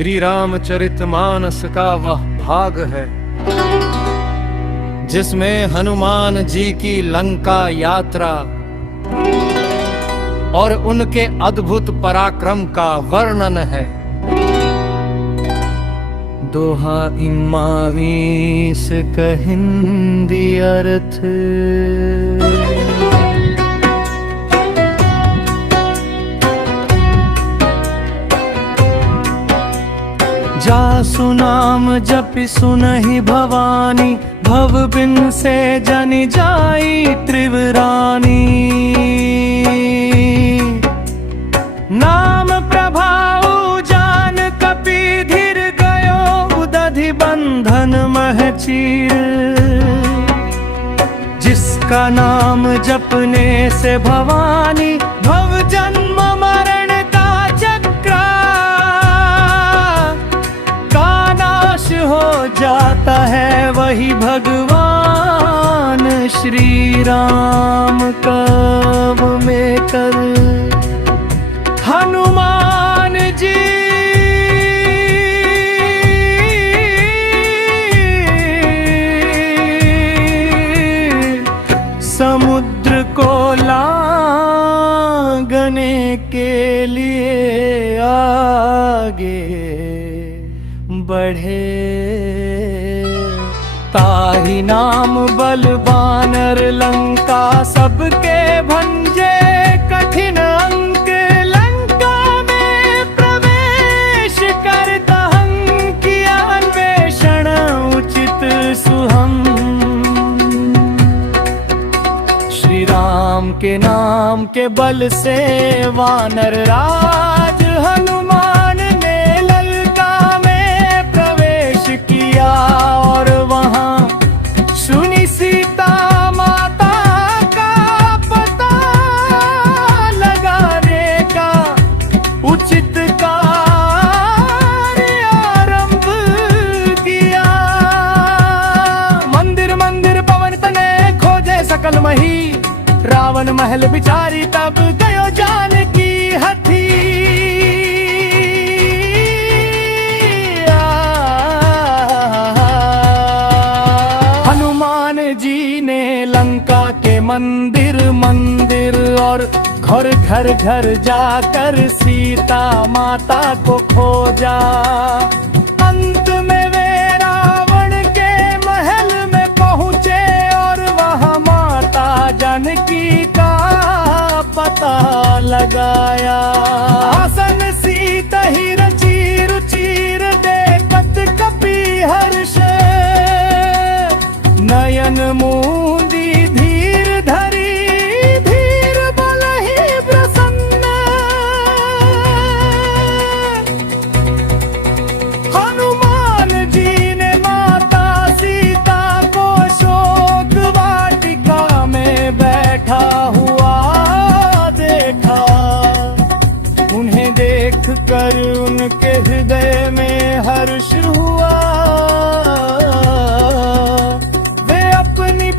श्री रामचरितमानस का वह भाग है जिसमें हनुमान जी की लंका यात्रा और उनके अद्भुत पराक्रम का वर्णन है। दोहा इमावीस कहिंदी अर्थ। जासु नाम जपि सुनहि भवानी, भव बिन से जनि जाई त्रिवरानी। नाम प्रभाऊ जान कपि धीर गयो, उदधि बंधन मह चीर। जिसका नाम जपने से भवानी, भव जन्म मरण का चक्रा का नाश हो जाता है। वही भगवान श्री राम कब में कर हनुमान जी। समुद्र को लांघने के लिए आगे बढ़े। ताहि नाम बल बानर लंका, सबके भंजे कठिन अंक। लंका में प्रवेश करता हं, किया अन्वेषण उचित सुहम। श्री राम के नाम के बल से वानर राज हनुमान ने लंका में प्रवेश किया। और वहां सुनी सीता माता का पता लगाने का उचित कार्य आरंभ किया। मंदिर मंदिर पवन तने खोजे सकल मही, रावण महल बिचारी तब गयो जानकी हथी। हनुमान जी ने लंका के मंदिर मंदिर और घर घर घर जाकर सीता माता को खोजा। अंत में वे रावण के महल में पहुंचे और वहां माता जानकी का पता लगाया। आसन सीता ही रचीर चीर देखत कपि हर्ष। नयन मूंदी धीर धरी, धीर बलहि प्रसन्न। हनुमान जी ने माता सीता को शोक वाटिका में बैठा हुआ देखा। उन्हें देख कर उनके हृदय में हर्ष हुआ।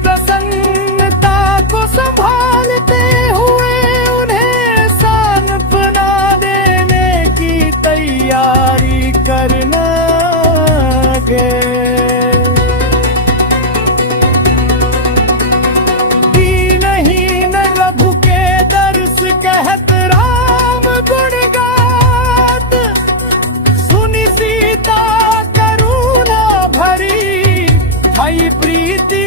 प्रसन्नता को संभालते हुए उन्हें सांत्वना देने की तैयारी करने गए। दीनहीन रघु के दर्श कहत राम गुण गात। सुनी सीता करुणा भरी, भई प्रीति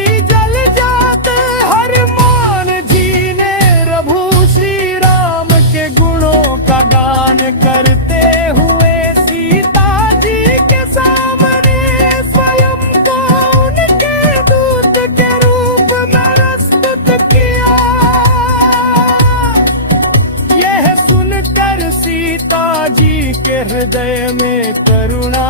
करते हुए सीता जी के सामने स्वयं को उनके दूत के रूप में प्रस्तुत किया। यह सुनकर सीता जी के हृदय में करुणा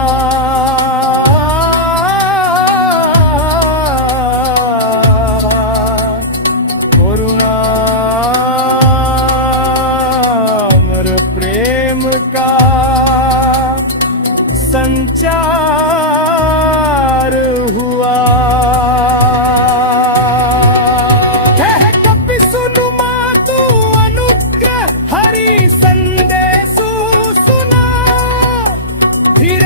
संचार हुआ। कपि सुनु मातु अनुग्रह हरि संदेशु सुना। धीर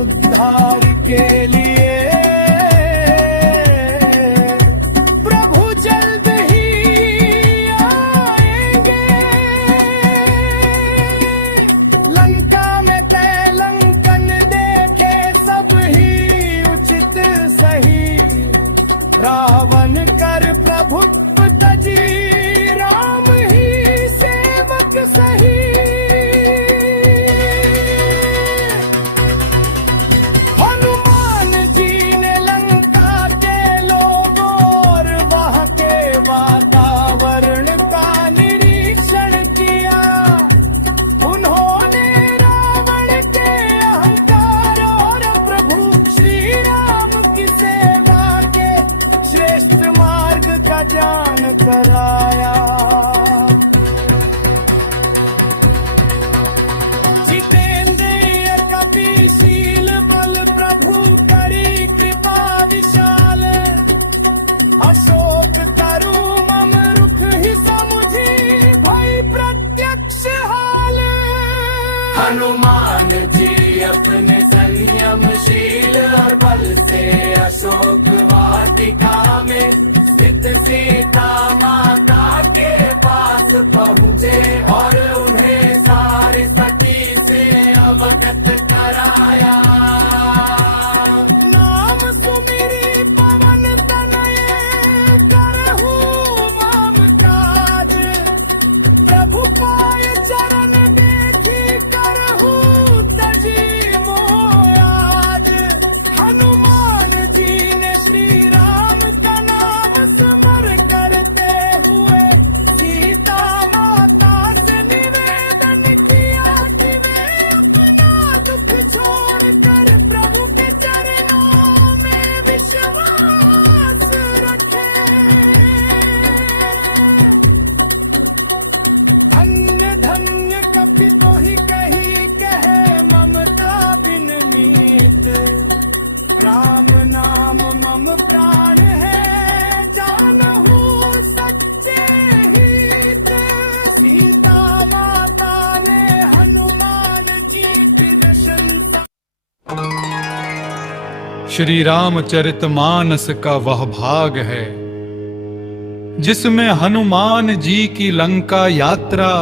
उद्धार के लिए प्रभु जल्द ही आएंगे। लंका में तैलंकन देखे सब ही उचित सही, रावण कर प्रभुत्व तजी राम ही सेवक सही। हनुमान जी ने लंका के लोगों और वहां के वातावरण का निरीक्षण किया। उन्होंने रावण के अहंकार और प्रभु श्री राम की सेवा के श्रेष्ठ मार्ग का ज्ञान कराया। जितेंद्रिय कपिशील बल प्रभु करी कृपा विशाल, अशोक तरु मम रुख ही समुझी भई प्रत्यक्ष हाल। हनुमान जी अपने संयमशील और बल से अशोक वाटिका में स्थित सीता माता के पास पहुँचे और उन्हें सारी सती से अवगत कराया। नाम सुमिरी पवन तनय करहु मम काज, प्रभु पाय चरण देखी करहु तजी मोह आज। हनुमान जी ने श्री राम का नाम स्मर करते हुए सीता माता से निवेदन किया कि वे अपना दुख छोड़कर प्रभु के चरणों में विश्वास रखें। धन्य धन्य कपि तो ही कही कहे ममता बिन मीत, राम नाम मम प्राण है जानहु सच्चे हित। सीता माता ने हनुमान जी की प्रशंसा। श्री रामचरितमानस का वह भाग है जिसमें हनुमान जी की लंका यात्रा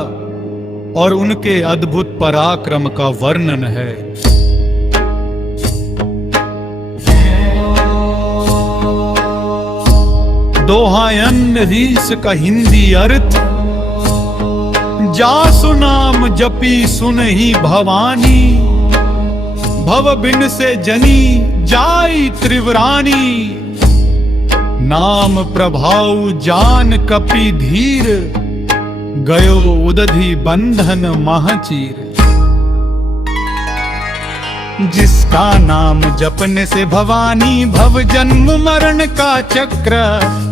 और उनके अद्भुत पराक्रम का वर्णन है। दोहायन रीस का हिंदी अर्थ, जासु नाम जपी सुनहि भवानी, भव बिन से जनी जाई त्रिवरानी। नाम प्रभाव जान कपि धीर, गयो उदधि बंधन महचीर। जिसका नाम जपने से भवानी भव जन्म मरण का चक्र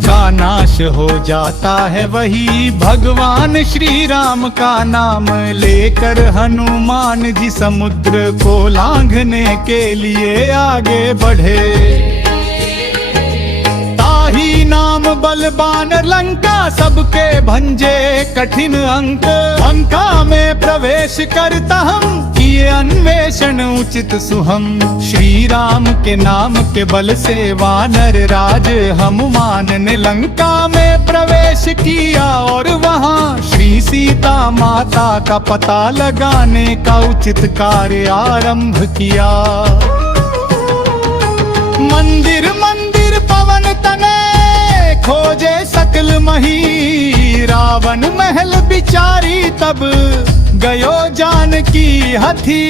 का नाश हो जाता है, वही भगवान श्री राम का नाम लेकर हनुमान जी समुद्र को लांघने के लिए आगे बढ़े। ताही नाम बलवान लंका सबके भंजे कठिन अंक, लंका में प्रवेश करता हम किए अन्वेषण उचित सुहम। श्री राम के नाम के बल से वानर राज हनुमान ने लंका में प्रवेश किया और वहां श्री सीता माता का पता लगाने का उचित कार्य आरंभ किया। मंदिर मंदिर पवन तने खोजे सकल मही, रावण महल बिचारी तब गयो जानकी हथी।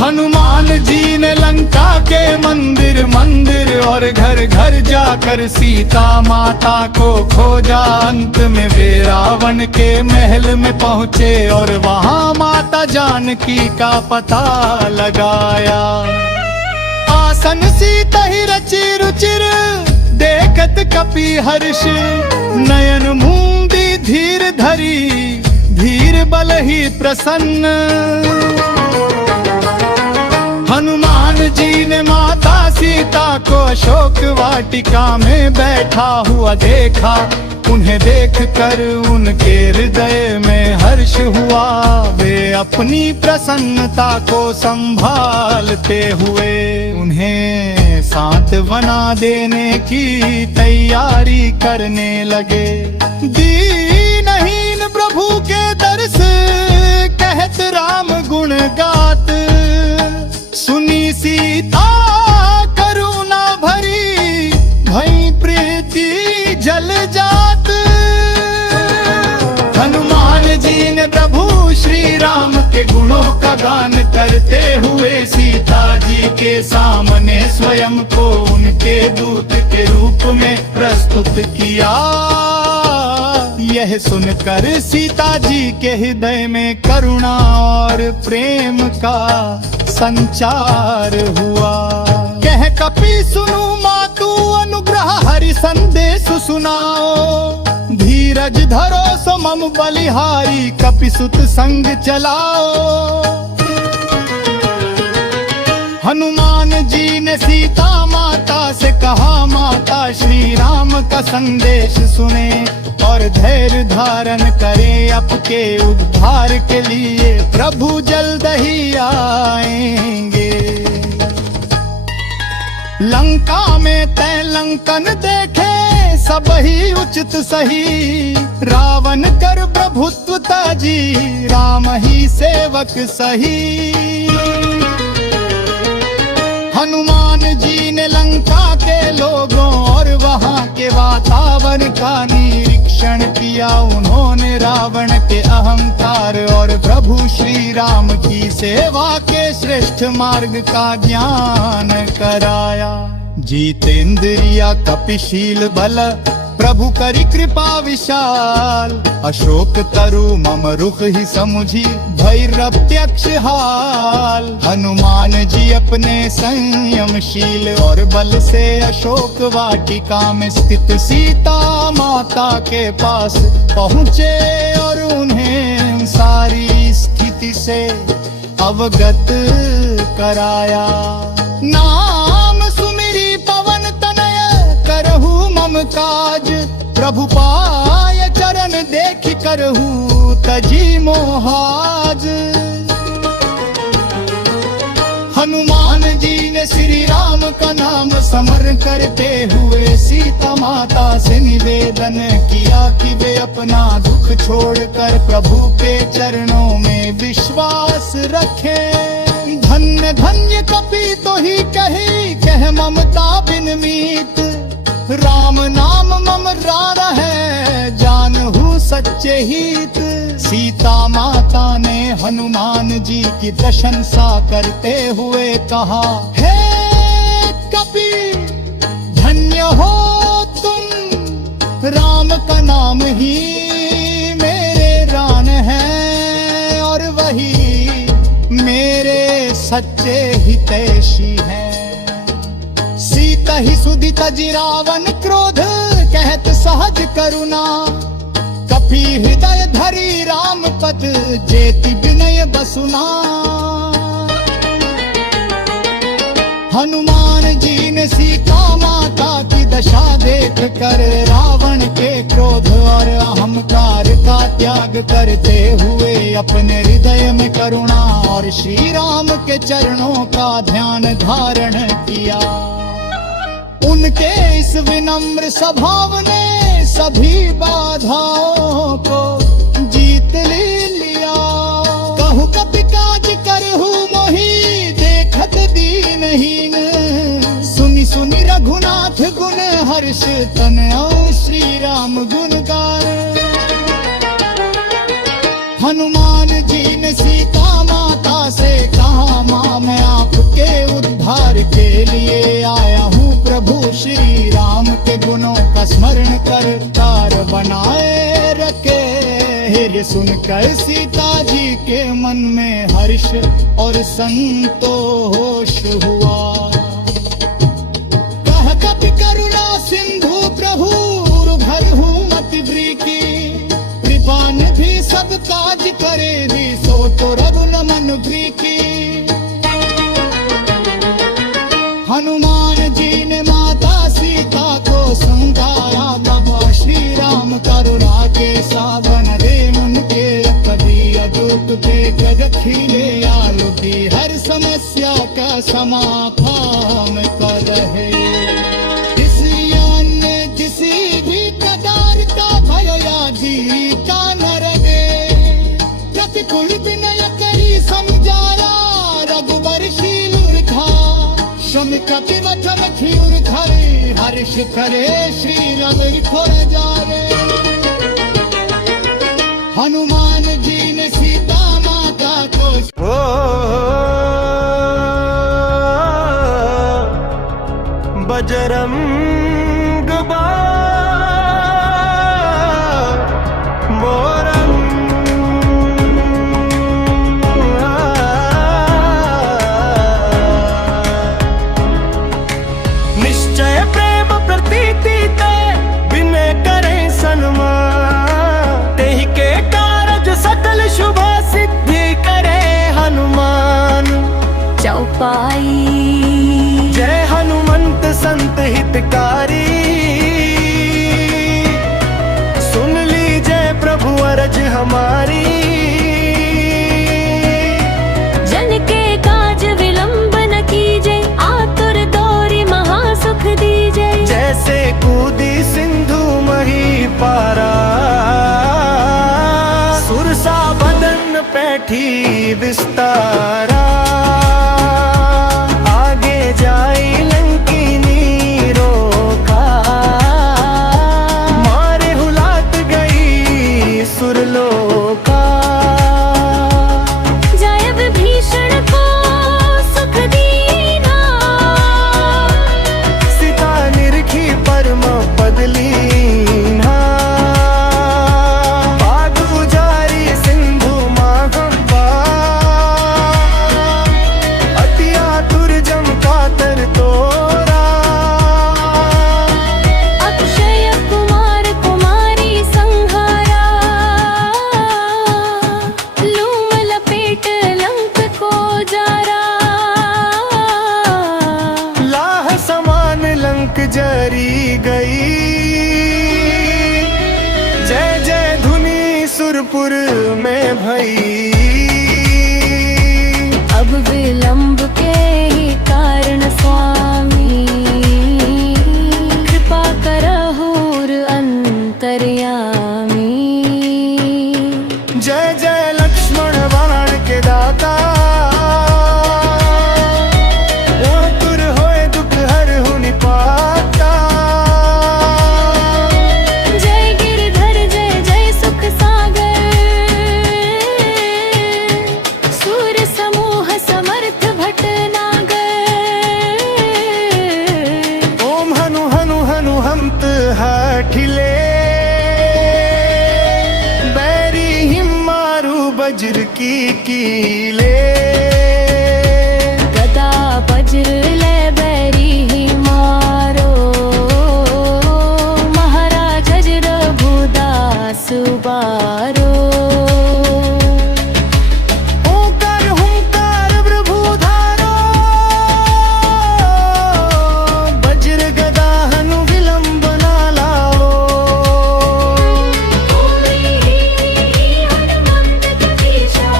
हनुमान जी ने लंका के मंदिर मंदिर और घर घर जाकर सीता माता को खोजा। अंत में वे रावण के महल में पहुँचे और वहाँ माता जानकी का पता लगाया। आसन सीता ही रचि रुचिर देखत कपि हर्ष, नयन मूंदी धीर धरी धीर बल ही प्रसन्न। हनुमान जी ने माता सीता को अशोक वाटिका में बैठा हुआ देखा, उन्हें देखकर उनके हृदय में हर्ष हुआ। वे अपनी प्रसन्नता को संभालते हुए उन्हें सांत्वना देने की तैयारी करने लगे। दीनहीन प्रभु के दर्श कहत राम गुण गात, सुनी सीता करुणा भरी भई प्रीति जल जात। हनुमान जी ने प्रभु श्री राम के गुणों का गान करते हुए सीता जी के सामने स्वयं को उनके दूत के रूप में प्रस्तुत किया। यह सुनकर सीता जी के हृदय में करुणा और प्रेम का संचार हुआ। कह कपि सुनु मातु अनुग्रह हरि संदेश सुनाओ, धीरज धरो सो मम बलिहारी कपि सुत संग चलाओ। हनुमान जी ने सीता माता से कहा, माता श्री राम का संदेश सुने और धैर्य धारण करे। आपके उद्धार के लिए प्रभु जल्द ही आएंगे। लंका में तय लंकन देखे सब ही उचित सही, रावण कर प्रभुत्वता जी राम ही सेवक सही। हनुमान जी ने लंका के लोगों और वहाँ के वातावरण का निरीक्षण किया। उन्होंने रावण के अहंकार और प्रभु श्री राम की सेवा के श्रेष्ठ मार्ग का ज्ञान कराया। जितेंद्रिया कपिशील बल प्रभु करी कृपा विशाल, अशोक तरु मम रुख ही समुझी भई प्रत्यक्ष हाल। हनुमान जी अपने संयमशील और बल से अशोक वाटिका में स्थित सीता माता के पास पहुँचे और उन्हें सारी स्थिति से अवगत कराया। नाम सुमिरी पवन तनय करहु मम काज, प्रभु पाय चरण देख करहु तजी मोहाज। हनुमान जी ने श्री राम का नाम स्मरण करते हुए सीता माता से निवेदन किया कि वे अपना दुख छोड़कर प्रभु के चरणों में विश्वास रखें। धन्य धन्य कपि तो ही कह ममता बिन मीत, राम नाम मम रार है जानहु सच्चे हित। सीता माता ने हनुमान जी की प्रशंसा करते हुए कहा, हे कपि धन्य हो तुम, राम का नाम ही मेरे रान है और वही मेरे सच्चे हितैषी हैं। सीता ही सुधि तजि रावण क्रोध कहत सहज करुणा, कपि हृदय धरी राम पद जेति विनय बसुना। हनुमान जी ने सीता माता की दशा देख कर रावण के क्रोध और अहंकार का त्याग करते हुए अपने हृदय में करुणा और श्री राम के चरणों का ध्यान धारण किया। उनके इस विनम्र स्वभाव ने सभी बाधाओं को जीत लिया। कहु कपि काज करहु मोहि देखत दीनहीन, सुनि सुनि रघुनाथ गुण हर्ष तन श्री राम गुण गान। हनुमान जी ने सीता माता से कहा, माँ मैं आपके उद्धार के लिए आया हूँ। प्रभु श्री राम के गुणों का स्मरण कर तार बनाए रखे। ये सुनकर सीता जी के मन में हर्ष और संतोष हुआ। कह कपि करुणा सिंधु प्रभु भरहु मति ब्रीकी, कृपान भी सब काज करे भी सो तो रघु नमन ब्रीकी। हनुमान जी ने माता सीता को समझाया, तब श्री राम करुणा के सावन दे उनके कभी अदूत पे खिले आलू की हर समस्या का समाधान कर रहे। किसी अन्य किसी भी प्रकार का भय या जीता न रहे। प्रतिकूल विनय करी समझारा रघुवरशील उर्खा शम कपिवचन खीर खरे हर्ष करे श्री रवि खोर जा रे। हनुमान जी ने सीता माता को बजरंग मोरम निश्चय प्रेम प्रतीति ते विनय करे सन्मान तेहि के कारज सकल शुभ सिद्धि करे हनुमान चौपाई। जय हनुमंत संत हितकारी सुन लीजिए प्रभु अरज हमारी। जन के काज विलंब न कीजे आतुर दौरी महासुख दीजे। जैसे कूदी सिंधु मही पारा सुरसा बदन पैठी विस्तारा। आगे जाई लंकिनी रोका मारे हुलात गई सुरलोका। जायब भीषण को सुख दीना सीता निरखी परम पद लीना। पादु जारी सिंधु मागंबा अति आतुर जम कातर तोरा। अक्षय कुमार कुमारी संहारा लूम लपेट लंक को जारा। लाह समान लंक जरी गई जय जय धुनी सुरपुर में भई। अब विलंब के ही कारण स्वामी कृपा करहुर अंतर्यामी। जय जय लक्ष्मण बाण के दाता तुर होए दुख हर हुनि पाता। जय गिरधर जय जय सुख सागर सूर समूह समर्थ भटनागर। ओम हनु हनु हनु हंत हठिले बैरी हिमारू वज्र की कीले। गदा वज्र ले बैरी ही मारो महाराज रघुदास बारो। ओंकार हुंकार प्रभुधारो वज्र गदा हनु विलंब ना लाओ। हनुमंत कपीशा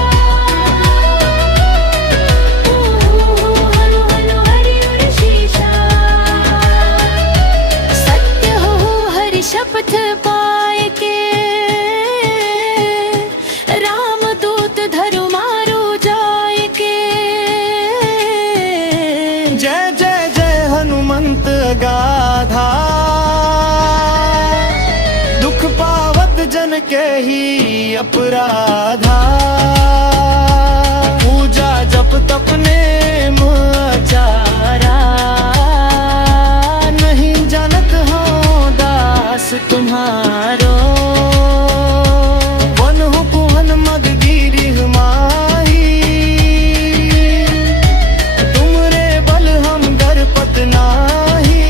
हनु हनु हरि उर शीशा। सत्य हो हरि शपथ पाए के राम दूत धरु मारू जाय के। जय जय जय हनुमंत गाधा दुख पावत जन के ही अपराधा। पूजा जप तप नेम आचारा नहीं जानत हो दास तुम्हारो। वन हुकुहन मद गिरी माही तुमरे बल हम दरपत नाही।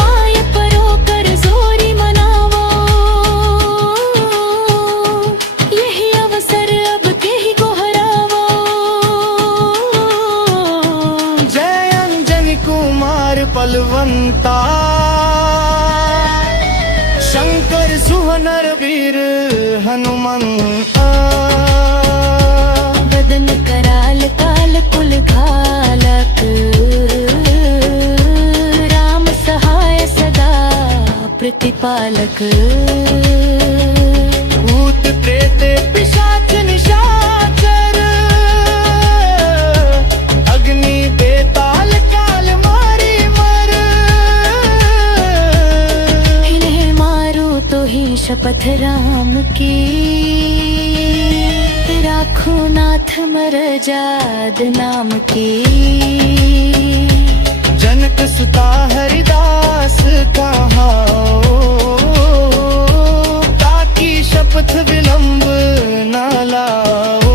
पाय परो कर जोरी मनावो यही अवसर अब के ही को हरावो। जय अंजनी कुमार पलवंता हनुमंता बदन कराल काल कुल घालक राम सहाय सदा प्रतिपालक भूत प्रेत पिशाच निशाचर अग्नि बेताल काल मारी मर इन्हें मारो तो ही शपथ राम की राखो नाथ मरजाद नाम की जनक सुता हरिदास कहाओ ताकि शपथ विलंब न लाओ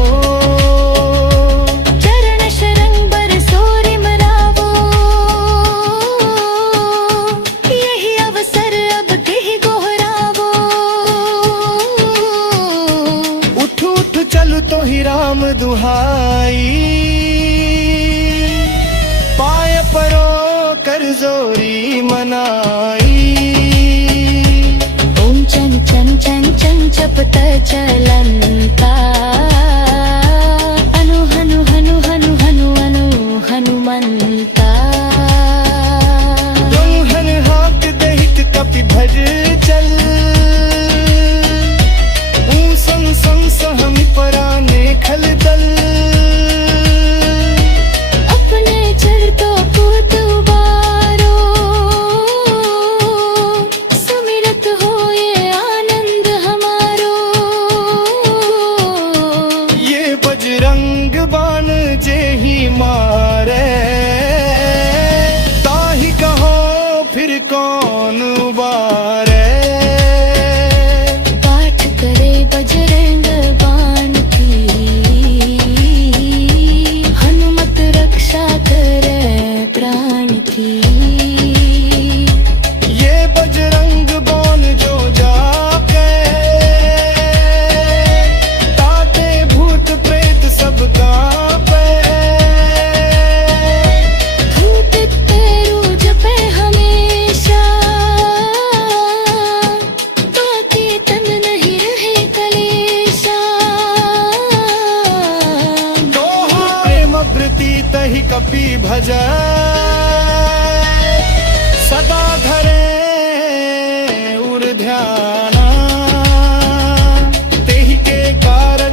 चरण शरण बरसोरी मरावो यही अवसर अब कहीं गोहरावो उठ उठ चल तो ही राम दुहाई पाय परो कर जोरी मनाई ओम चन चन चन चन जपत चलंता अनु हनु हनु हनु हनु अनु हनुमंता तुम हन हाक दहित कपि भज चल ऊसन संग सहमि पराने खल दल अपने चरतों को दुबारो सुमिरत हो ये आनंद हमारो ये बजरंग बाण जे ही मारे ताहि कहो फिर कौन उबारे पाठ करे बजरंग बाण की हनुमत रक्षा करे प्राण की ये बजरंग बाण जो जाके ताते भूत प्रेत सब कांपे धूप तेरू जपे हमेशा ताकि तन नहीं रहे कलेशा प्रेम वृत्ति तहि कपि भज सदा धरे उर ध्याना तेहि के कारण